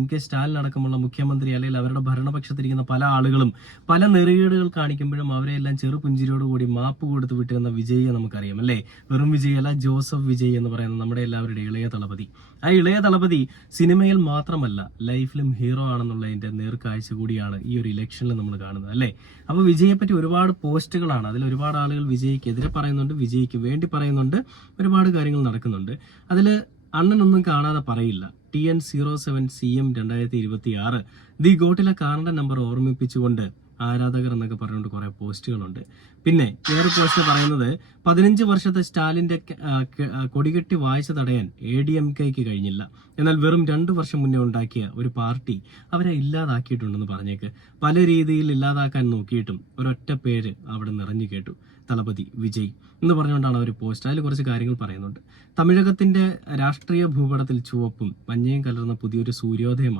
MK Stalin അടക്കമുള്ള മുഖ്യമന്ത്രി അല്ലെങ്കിൽ അവരുടെ ഭരണപക്ഷത്തിരിക്കുന്ന പല ആളുകളും പല നെറികേടുകൾ കാണിക്കുമ്പോഴും അവരെല്ലാം ചെറുപുഞ്ചിരിയോടുകൂടി മാപ്പ് കൊടുത്ത് വിട്ടിരുന്ന വിജയിയെ നമുക്കറിയാം അല്ലേ. വെറും വിജയ് അല്ല, ജോസഫ് വിജയ് എന്ന് പറയുന്ന നമ്മുടെ എല്ലാവരുടെ ഇളയ തളപതി. ആ ഇളയ തളപതി സിനിമയിൽ മാത്രമല്ല ലൈഫിലും ഹീറോ ആണെന്നുള്ളതിന്റെ നേർക്കാഴ്ച കൂടിയാണ് ഈ ഒരു ഇലക്ഷനിൽ നമ്മൾ കാണുന്നത് അല്ലേ. അപ്പൊ വിജയെ പറ്റി ഒരുപാട് പോസ്റ്റുകളാണ്, അതിൽ ഒരുപാട് ആളുകൾ വിജയ്ക്ക് എതിരെ പറയുന്നുണ്ട്, വിജയ്ക്ക് വേണ്ടി പറയുന്നുണ്ട്, ഒരുപാട് കാര്യങ്ങൾ നടക്കുന്നുണ്ട്. അതിൽ അണ്ണനൊന്നും കാണാതെ പറയില്ല. TN07CM 2026 ദി ഗോട്ടിലെ കാറിന്റെ നമ്പർ ഓർമ്മിപ്പിച്ചുകൊണ്ട് ആരാധകർ എന്നൊക്കെ പറഞ്ഞുകൊണ്ട് കുറെ പോസ്റ്റുകളുണ്ട്. പിന്നെ വേറെ പോസ്റ്റ് പറയുന്നത് 15 വർഷത്തെ സ്റ്റാലിന്റെ കൊടികെട്ടി വായിച്ച തടയാൻ ADMKക്ക് കഴിഞ്ഞില്ല, എന്നാൽ വെറും 2 വർഷം മുന്നേ ഉണ്ടാക്കിയ ഒരു പാർട്ടി അവരെ ഇല്ലാതാക്കിയിട്ടുണ്ടെന്ന് പറഞ്ഞേക്ക്. പല രീതിയിൽ ഇല്ലാതാക്കാൻ നോക്കിയിട്ടും ഒരൊറ്റ പേര് അവിടെ നിറഞ്ഞു കേട്ടു, തളപതി വിജയ് എന്ന് പറഞ്ഞുകൊണ്ടാണ് അവർ പോസ്റ്റ്. അതിൽ കുറച്ച് കാര്യങ്ങൾ പറയുന്നുണ്ട്. തമിഴകത്തിന്റെ രാഷ്ട്രീയ ഭൂപടത്തിൽ ചുവപ്പും മഞ്ഞയും കലർന്ന പുതിയൊരു സൂര്യോദയമാണ്.